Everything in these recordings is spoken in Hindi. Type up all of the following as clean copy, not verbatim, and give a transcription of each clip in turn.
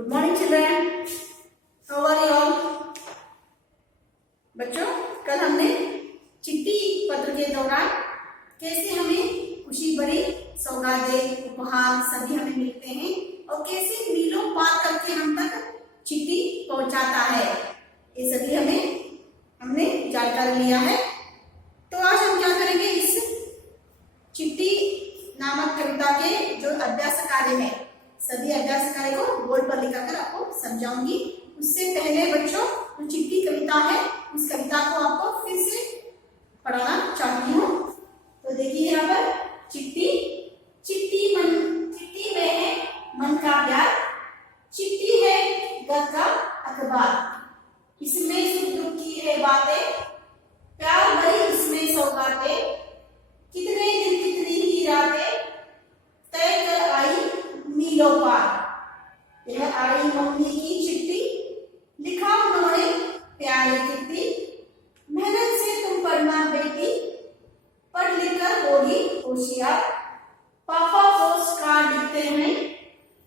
Good morning children, how are you all. बच्चों, कल हमने चिट्ठी पत्र के दौरान कैसे हमें खुशी भरी सौगातें उपहार सभी हमें मिलते हैं और कैसे मीलों पार करके हम तक चिट्ठी पहुंचाता है, ये सभी हमने जानकारी लिया है। तो आज हम क्या करेंगे, इस चिट्ठी नामक कविता के जो अभ्यास कार्य है, सभी अभ्यास कार्य को बोर्ड पर लिखाकर आपको समझाऊंगी। उससे पहले बच्चों, जो चिट्ठी कविता है उस कविता को आपको फिर से पढ़ाना चाहती हूँ। तो देखिए यहाँ पर चिट्ठी चिट्ठी में है मन का प्यार, चिट्ठी है घर का अखबार, इसमें सुख दुख की है बातें, प्यार भरी इसमें सौगातें, कितने दिन कितनी ही रातें तय कर आई मीलों पार। यह आई मम्मी की चिट्ठी, लिखा उन्होंने प्यारी चिट्ठी, मेहनत से तुम पढ़ना बेटी, पढ़ लिख कर होगी होशियार। पापा पोस्ट कार्ड लिखते हैं,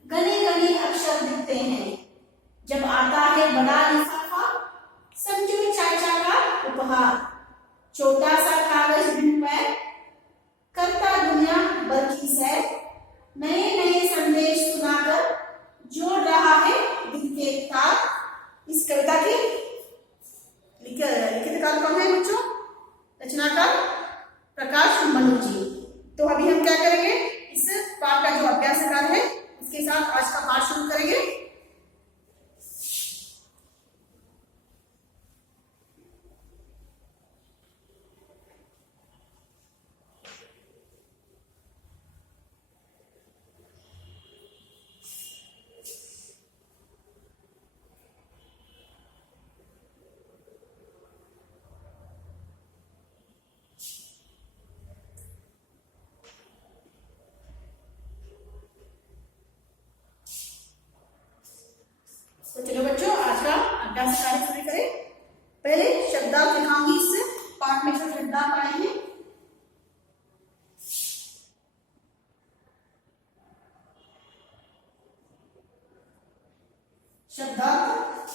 घने घने अक्षर दिखते हैं, जब आता है बड़ा लिफाफा समझो चाचा का उपहार। छोटा सा कागज बिन पैर करता दुनिया भर की सैर, नए नए संदेश सुनाकर जोड़ रहा है दिल के तार। इस कविता के लिखितकार कौन है बच्चों? रचनाकार प्रकाश मनु जी। तो अभी हम क्या करेंगे, इस पाठ का जो अभ्यास कार्य है इसके साथ आज का पाठ शुरू करेंगे। तो चलो बच्चों, आज का अभ्यास कार्य शुरू करें। पहले शब्दार्थ लिखाऊंगी, इस पाठ में जो शब्दार्थ आए हैं। शब्दार्थ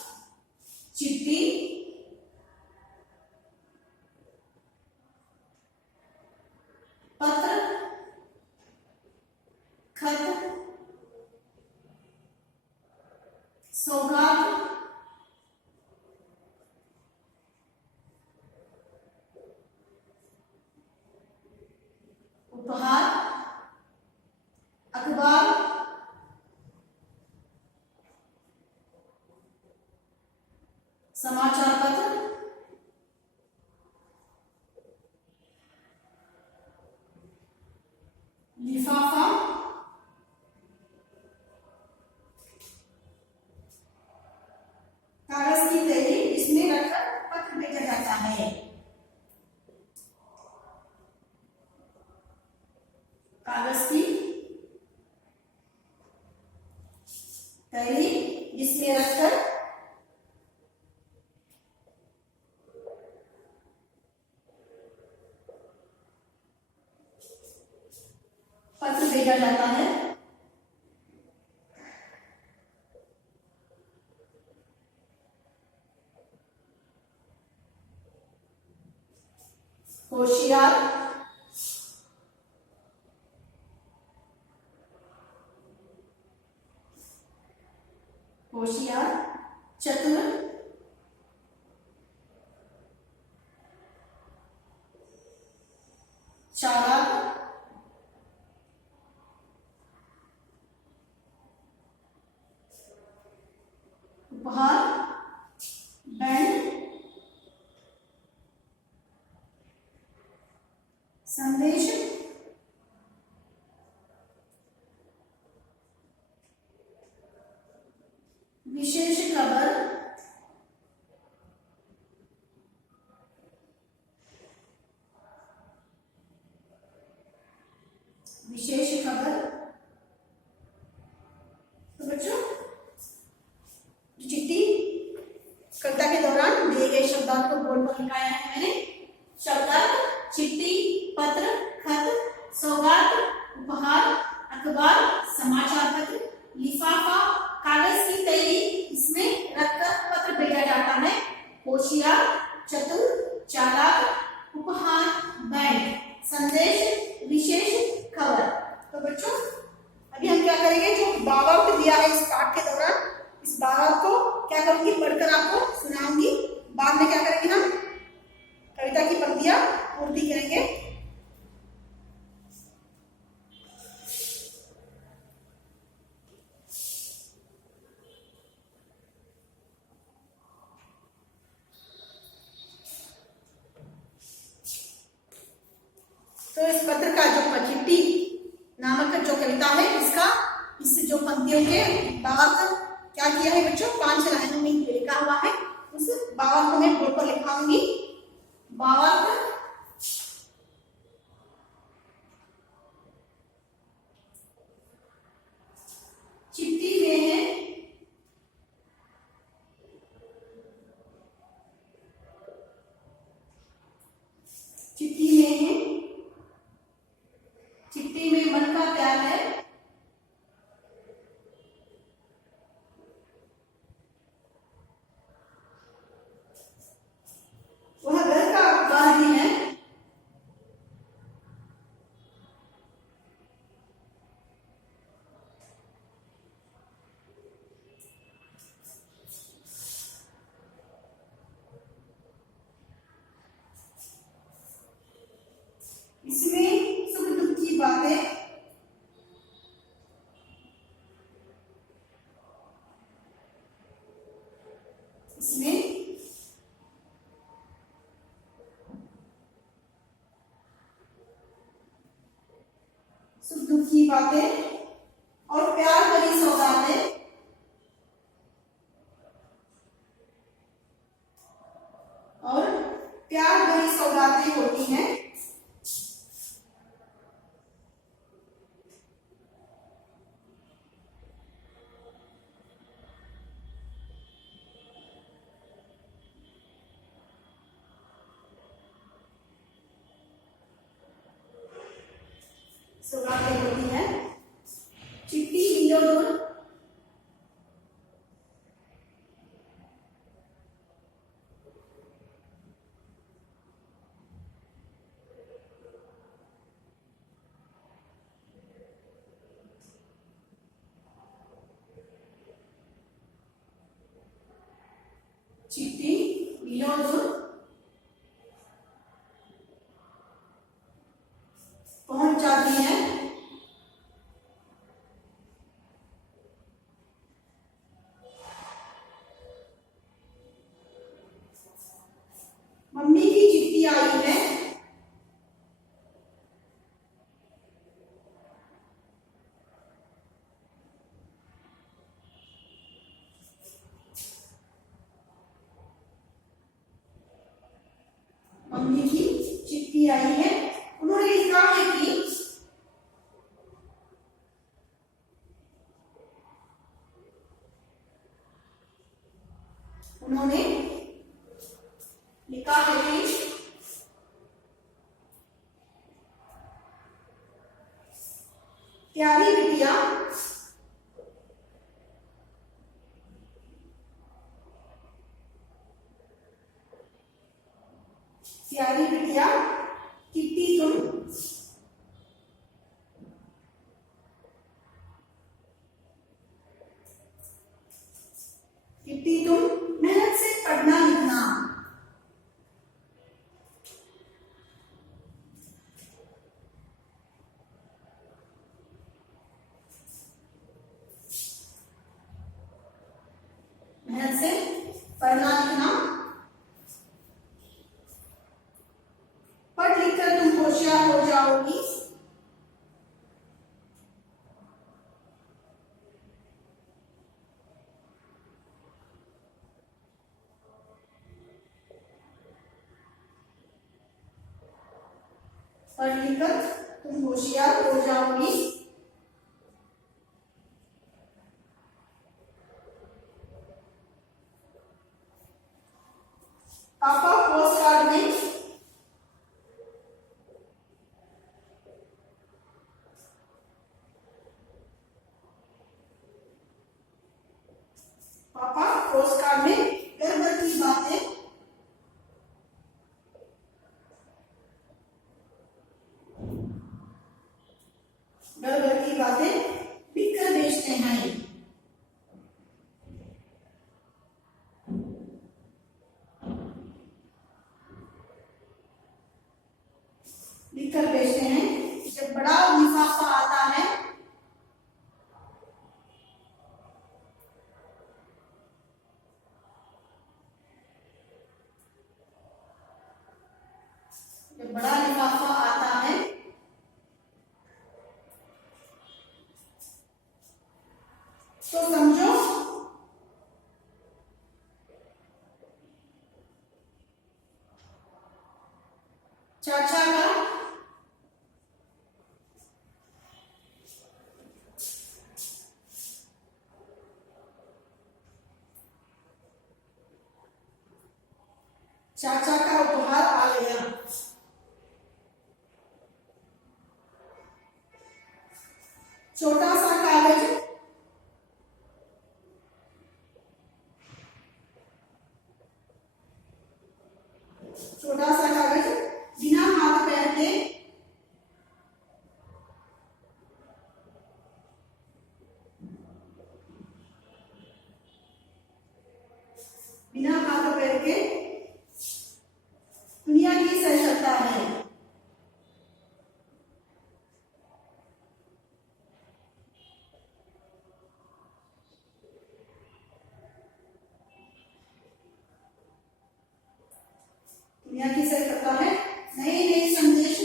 चिट्ठी, पत्र, खत, सौगात, उपहार, अखबार, समाचार पत्र, लिफाफा, कागज की थैली, इसमें रखकर पत्र भेजा जाता है। कागज की थैली, इसमें रखकर पत्र भेजा जाता है। होशियार, होशियार, चतुर, चालाक, उपहार, बैंड, संदेश, विशेष खबर, विशेष खबर। तो बच्चों, चिट्ठी कविता के दौरान दिए गए शब्दार्थ को बोर्ड पर लिखाया है मैंने। शब्दार्थ चिट्ठी, पत्र, खत, सौगात, उपहार, अखबार, समाचार पत्र, लिफाफा, कागज की तो बच्चों अभी हम क्या करेंगे, जो भावार्थ दिया है इस पाठ के दौरान, इस भावार्थ को क्या करूंगी, पढ़कर आपको सुनाऊंगी। बाद में क्या करेंगे, हम कविता की पंक्तियां पूर्ति करेंगे। तो इस पत्र का जो चिट्ठी नामक जो कविता है, इसका इस जो पंक्तियों के भावार्थ क्या किया है बच्चों, 5 लाइनों में लिखा हुआ है। उस भावार्थ को मैं बोर्ड पर लिखाऊंगी। भावार्थ, चिट्ठी में है, चिट्ठी में है, चिट्ठी में मन का प्यार है, वह घर का अखबार भी है, इसमें सुख दुख की बातें, इसमें सुख दुख की बातें और प्यार भरी सौगातें, और प्यार भरी सौगातें होती हैं। सौगातें होती हैं। चिट्ठी मीलों दूर, चिट्ठी मीलों दूर पहुंच जाती है। मम्मी की चिट्ठी आई है, मम्मी की चिट्ठी आई है। उन्होंने लिखा है कि उन्होंने लिखा है कि प्यारी बिटिया, प्यारी बिटिया, चिट्ठी तुम मेहनत से पढ़ना लिखना। मेहनत से पढ़ना लिखना, पढ़ लिख कर तुम होशियार हो जाओगी। पढ़ लिख कर तुम होशियार हो जाओगी। पापा पोस्ट कार्ड में, पापा पोस्ट कार्ड में घर भर की बातें, घर बातें लिख कर भेजते हैं। लिख कर भेजते हैं। जब बड़ा लिफाफा आता है जब बड़ा लिफाफा आता है तो समझो चाचा का उपहार आ गया। छोटा सा कागज बिना हाथ पैर के दुनिया की सैर करता है। दुनिया की सैर करता है। नए नए संदेश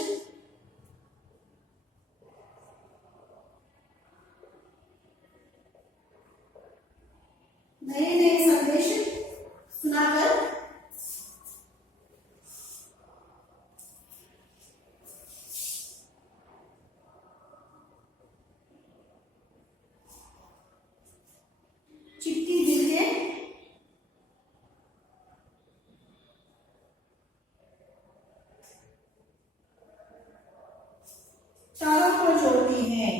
सुनाकर चिट्ठी दिल के तारों को जोड़ती है।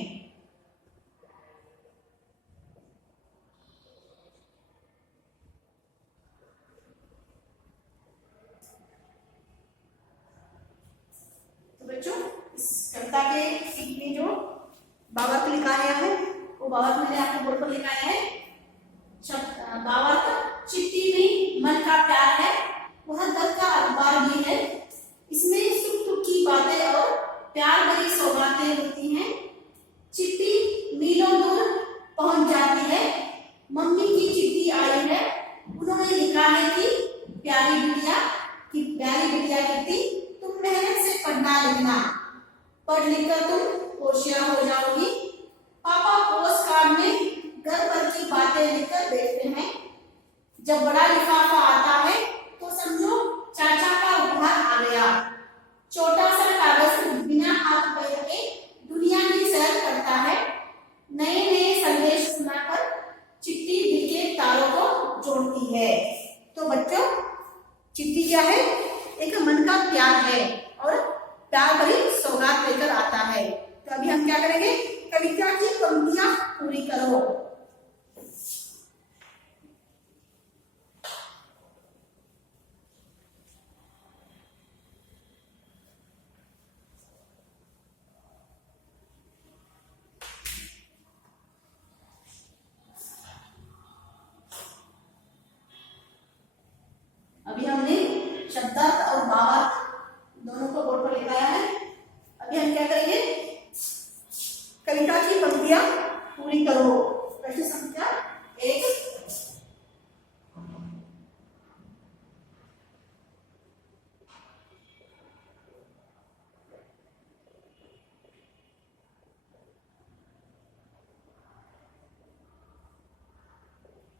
तो बच्चों इस कविता के में जो भावार्थ लिखा गया है वो भावार्थ मैंने आपको बोर्ड पर लिखाया है। भावार्थ चिट्ठी में मन का प्यार है, वह दर्द का अखबार भी है। इसमें सुख दुख की बातें और प्यार भरी सौगातें होती हैं। चिट्ठी मीलों दूर पहुंच जाती है। मम्मी की चिट्ठी आई है, उन्होंने लिखा है कि प्यारी बिटिया कहती तुम मेहनत से पढ़ना लिखना, पढ़ लिख कर तुम होशियार हो जाओगी। पापा पोस्ट कार्ड में घर भर की बातें लिखकर भेजते हैं। जब बड़ा लिफाफा आता है तो समझो चाचा का उपहार आ गया। छोटा सा कागज बिना हाथ पैर के दुनिया की सैर करता है। नए नए संदेश सुनाकर चिट्ठी दिल के तारों को जोड़ती है। तो बच्चों चिट्ठी क्या है? एक मन का प्यार है और प्यार भरी सौगात लेकर आता है। तो अभी हम क्या करेंगे? कविता की पंक्तियां पूरी करो। अभी हमने शब्दार्थ और भावार्थ दोनों को बोर्ड पर लिखाया है। अभी हम क्या करेंगे? कविता की पंक्तियां पूरी करो। प्रश्न संख्या 1।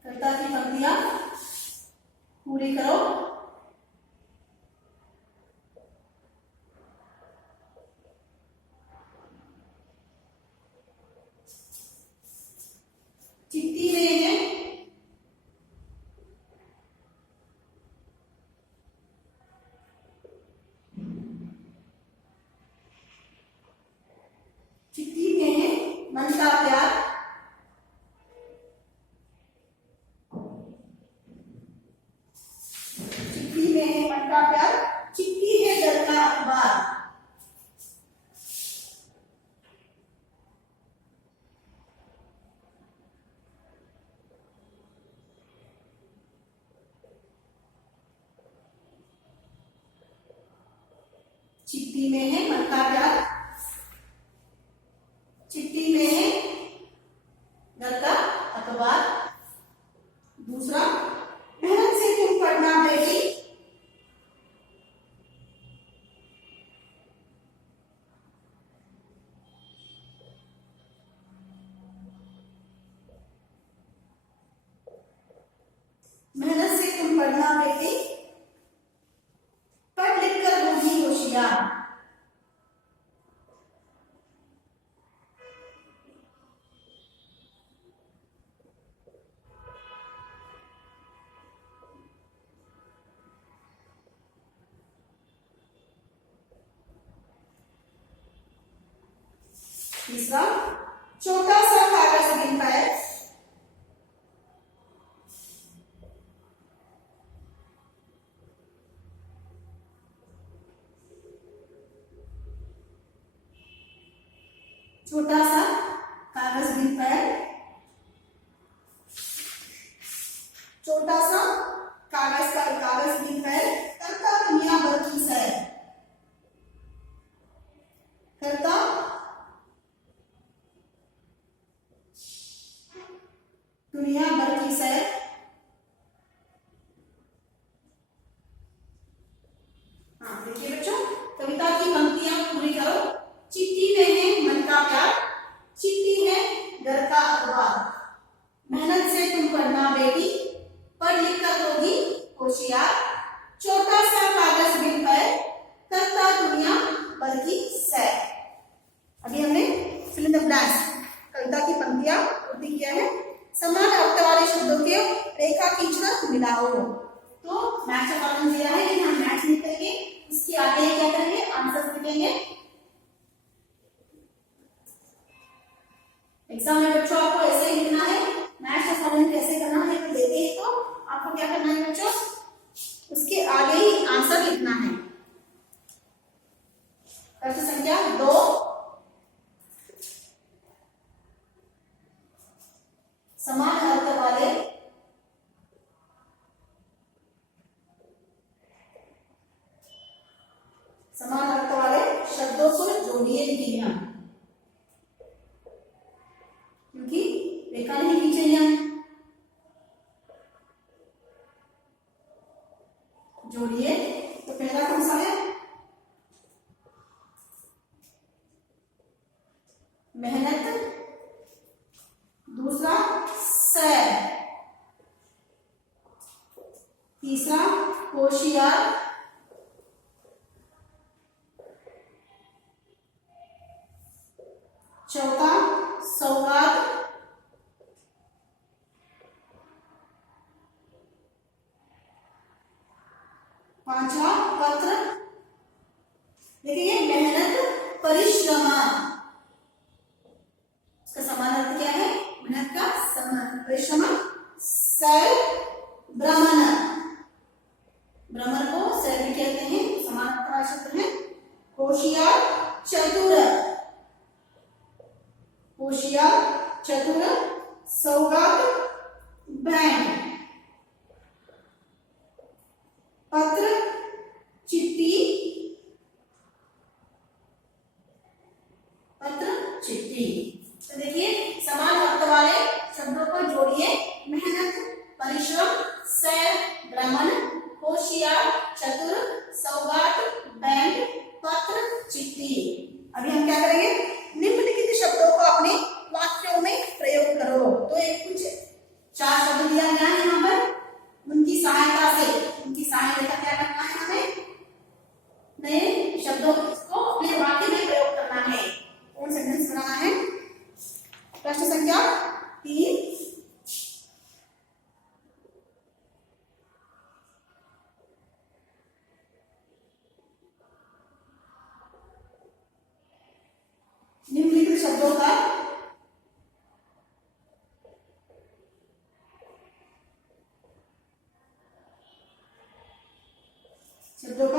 कविता की पंक्तियां पूरी करो। चिट्ठी में है मन का प्यार। चिट्ठी में है मन का प्यार, चिट्ठी में है घर का अखबार। दूसरा, मेहनत से तुम पढ़ना बेटी, मेहनत से तुम पढ़ना बेटी, पढ़ लिख कर होगी होशियार। तीसरा, छोटा सा कागज गिनता है, छोटा सा कागज गिनता है, छोटा सा कागज गिनता है, करता दुनिया भर की सैर, करता दुनिया भर की सैर। हाँ देखिए बच्चों, कविता की पंक्तियां पूरी करो। चिट्ठी में है मन का प्यार, चिट्ठी है घर का अखबार, मेहनत से तुम पढ़ना बेटी, पढ़ लिख कर होगी होशियार, छोटा सा कागज बिन पर, करता दुनिया भर की सैर। अभी हमने फिल इन द ब्लैंक्स कविता की पंक्तियां पूरी किया है। समान अर्थ वाले शब्दों के रेखा खींचकर मिलाओ। तो मैच का कॉलम दिया है, लेकिन हम मैच नहीं करेंगे, उसके आगे क्या करेंगे, आंसर लिखेंगे। एग्जाम में बच्चों आपको ऐसे ही लिखना है, मैच का कॉलम कैसे करना है तो देते हैं, तो आपको क्या करना है बच्चों, उसके आगे ही आंसर लिखना है। प्रश्न संख्या 2, समान अर्थ वाले शब्दों को जोड़िए लिखिए, क्योंकि रेखा नहीं खींचेंगे हम, जोड़िए। तो पहला कौन सा है, मेहनत, दूसरा सैर, तीसरा होशियार, चौथा सौगात, पांचवा पत्र। देखिए मेहनत परिश्रम, इसका समान अर्थ क्या है, मेहनत का समान परिश्रम, सैर भ्रमण, भ्रमण को सैर भी कहते हैं, समान अर्थ वाला शब्द है। होशियार चतुर, होशियार चतुर, सौगात बैंड, पत्र चिट्ठी, पत्र चिट्ठी। तो देखिए समान अर्थ वाले शब्दों को जोड़िए, मेहनत परिश्रम, सैर भ्रमण, होशियार चतुर, सौगात बैंड, पत्र चिट्ठी। अभी हम क्या करेंगे, निम्नलिखित शब्दों को अपने वाक्यों में प्रयोग करो। तो एक कुछ 4 शब्द दिया गया है यहाँ पर, उनकी सहायता क्या करना है, हमें नए शब्दों को अपने वाक्य में प्रयोग करना है, कौन सेंटेंस बनाना है। प्रश्न संख्या 3, निम्नलिखित शब्दों का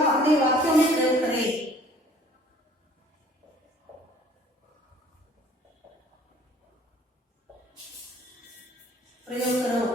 अपने वाक्यों में प्रयोग करें। प्रयोग करो।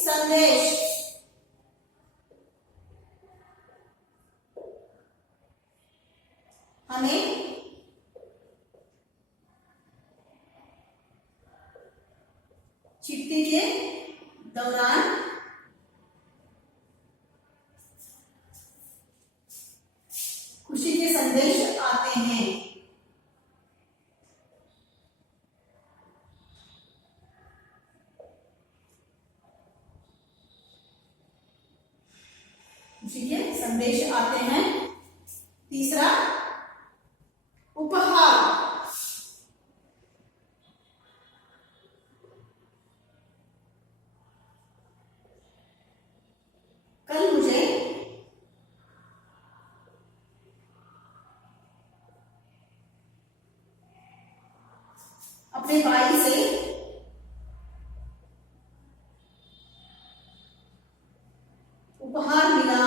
संदेश। हमें चिट्ठी के दौरान खुशी के संदेश आते हैं। खुशी के संदेश आते हैं। तीसरा, उपहार। कल मुझे अपने भाई से उपहार मिला।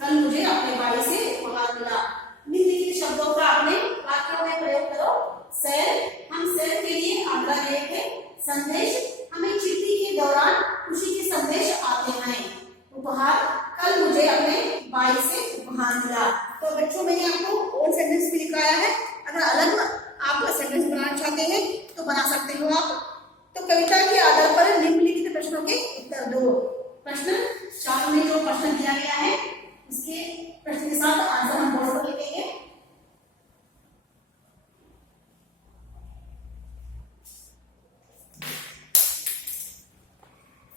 कल मुझे अपने भाई से उपहार मिला। निम्नलिखित शब्दों का अपने वाक्यों में प्रयोग करो। सैर, हम सैर के लिए आगरा गए थे। संदेश, हमें चिट्ठी के दौरान खुशी के संदेश आते हैं। उपहार, कल मुझे अपने भाई से उपहार मिला। तो बच्चों, मैंने आपको और सेंटेंस भी दिखाया है। अगर अलग आप सेंटेंस बनाना चाहते हैं तो बना सकते हो आप। तो कविता के आधार पर निम्नलिखित प्रश्नों के उत्तर दो। प्रश्न 4 में जो प्रश्न दिया गया है उसके प्रश्न के साथ आंसर हम बोर्ड पर लिखेंगे।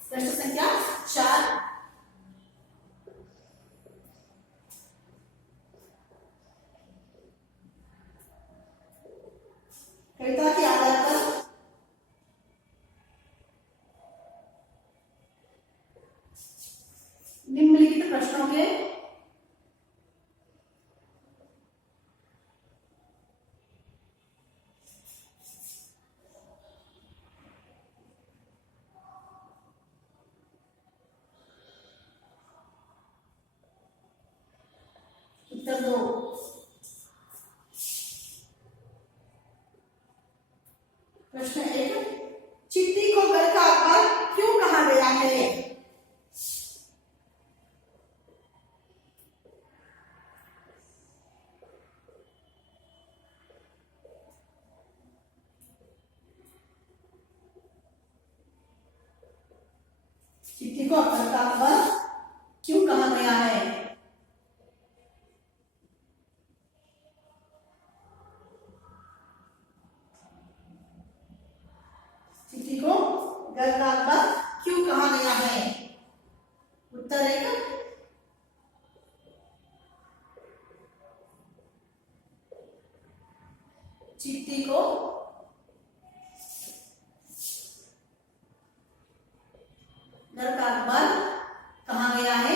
प्रश्न संख्या 4, कविता के आधार पर निम्नलिखित प्रश्नों के उत्तर दो। प्रश्न 1, चिट्ठी को घर का अखबार क्यों कहा गया है? चिट्ठी को घर का अखबार क्यों कहा गया है? चिट्ठी को घर का अखबार क्यों कहा गया है? उत्तर 1, चिट्ठी को घर का अखबार कहा गया है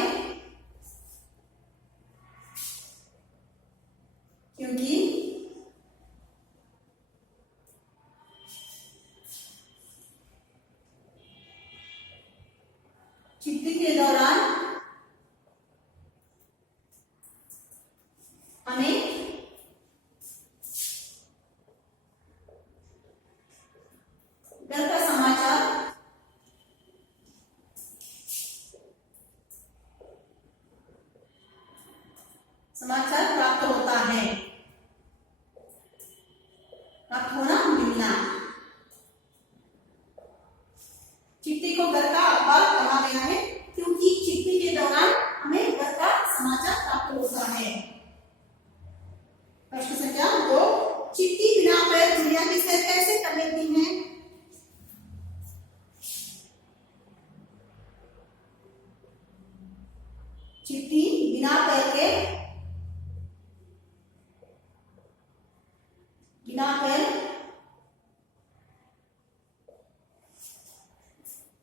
क्योंकि चिट्ठी के दौरान हमें घर का समाचार प्राप्त होता है। प्राप्त होना, मिलना। चिट्ठी को घर का अखबार कहा गया है क्योंकि चिट्ठी के दौरान हमें घर का समाचार प्राप्त होता है। प्रश्न संख्या 2, चिट्ठी बिना पैर दुनिया की सैर कैसे कर लेती है? चिट्ठी बिना पैर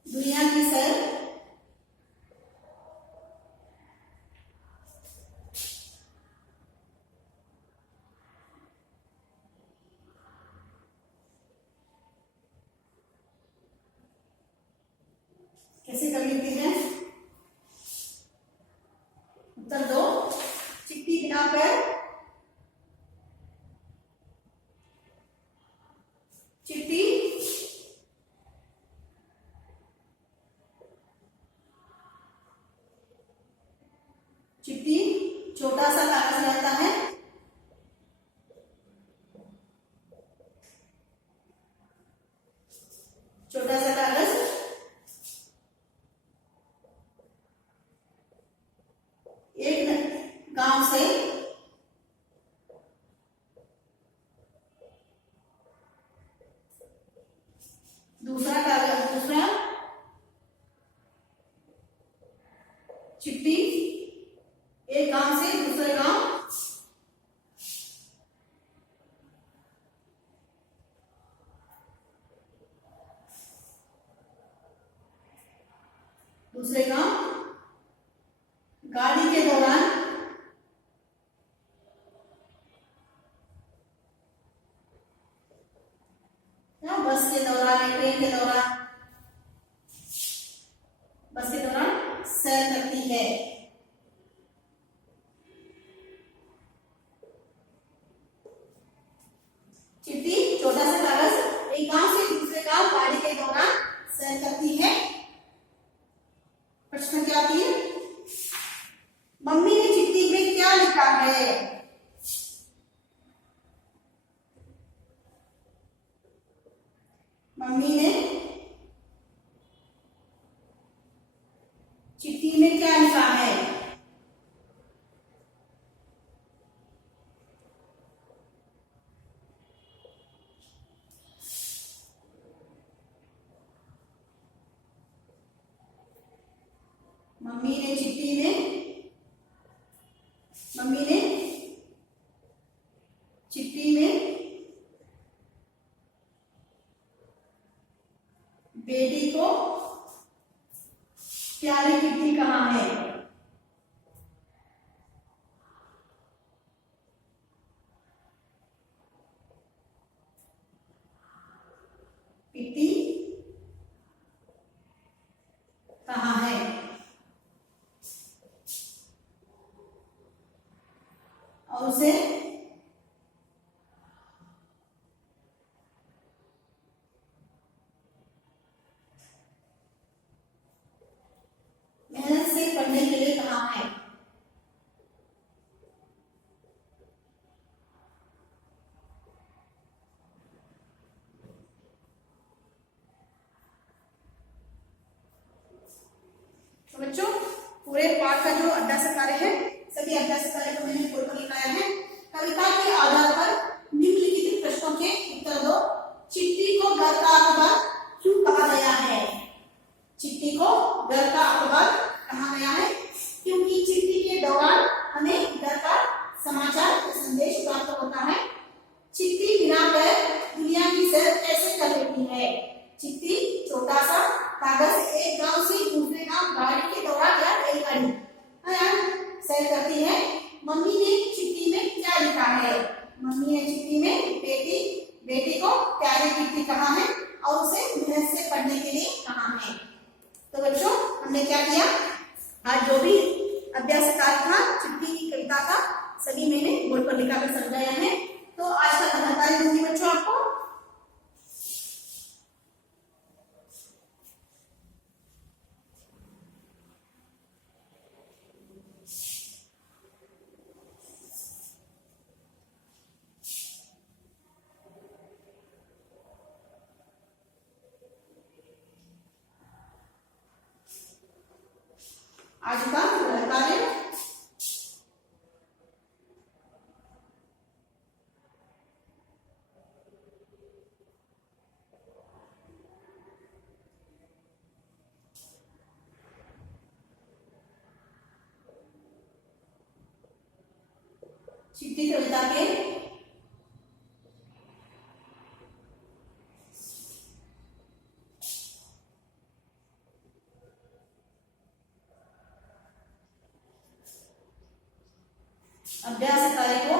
दुनिया की सैर कैसे कर लेती है? उत्तर 2, चिट्ठी बिना पैर चिट्ठी चिट्ठी छोटा सा कागज रहता है, छोटा सा कागज एक गांव से दूसरा कागज, दूसरा चिट्ठी एक गांव से दूसरे गांव, दूसरे गांव गाड़ी के दौरान, या बस के दौरान, ट्रेन के दौरान, बस के दौरान सैर करती है। चिट्ठी छोटा सा कागज एक गांव से दूसरे गांव गाड़ी के दौरान सैर करती है। प्रश्न क्या आती है? मम्मी ने चिट्ठी में क्या लिखा है? मम्मी ने चिट्ठी में क्या लिखा है? मम्मी ने चिट्ठी में बेटी को प्यारी चिट्ठी कहा है? चिट्ठी कहाँ है? और उसे मेहनत से पढ़ने के लिए कहा है? तो बच्चों, पूरे पाठ का जो अभ्यास कार्य है, सभी अभ्यास कार्य को मैंने बोर्ड पर लिखाया है। कविता के आधार पर निम्नलिखित प्रश्नों के उत्तर दो। चिट्ठी को घर का अखबार क्यों कहा गया है? चिट्ठी को घर का अखबार कहा गया है क्योंकि चिट्ठी के दौरान हमें घर का समाचार संदेश प्राप्त होता है। चिट्ठी बिना गए दुनिया की सैर कैसे कर लेती है? चिट्ठी छोटा सा कागज एक गांव से दूसरे गांव गाड़ी के दौरान या रेलगाड़ी सैर करती है। मम्मी ने चिट्ठी में क्या लिखा है? मम्मी ने चिट्ठी में बेटी को प्यारी चिट्ठी कहा है और उसे मेहनत से पढ़ने के लिए कहा है। तो बच्चों, हमने क्या किया? आज जो भी अभ्यास कार्य था चिट्ठी की कविता का, सभी मैंने बोर्ड पर लिखा कर समझाया है। तो आज का जानकारी दूंगी बच्चों आपको। आज का कार्य चिट्ठी कविता के अभ्यास कार्य को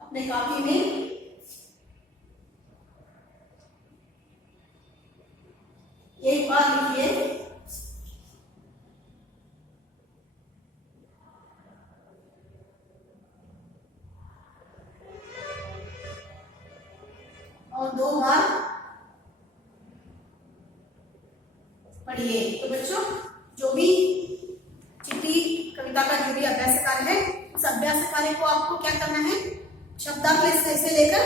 अपने कॉपी में एक बार लिखिए और 2 बार पढ़िए। तो बच्चों जो भी चिट्ठी कविता का जो भी अभ्यास कार्य है, उस अभ्यास कार्य को आपको क्या करना है, शब्दार्थ से लेकर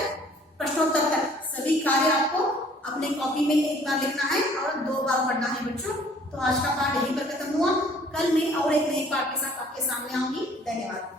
प्रश्नोत्तर तक सभी कार्य आपको अपने कॉपी में एक बार लिखना है और 2 बार पढ़ना है बच्चों। तो आज का पाठ यहीं पर खत्म हुआ। कल मैं और एक नए पाठ के साथ आपके सामने आऊंगी। धन्यवाद।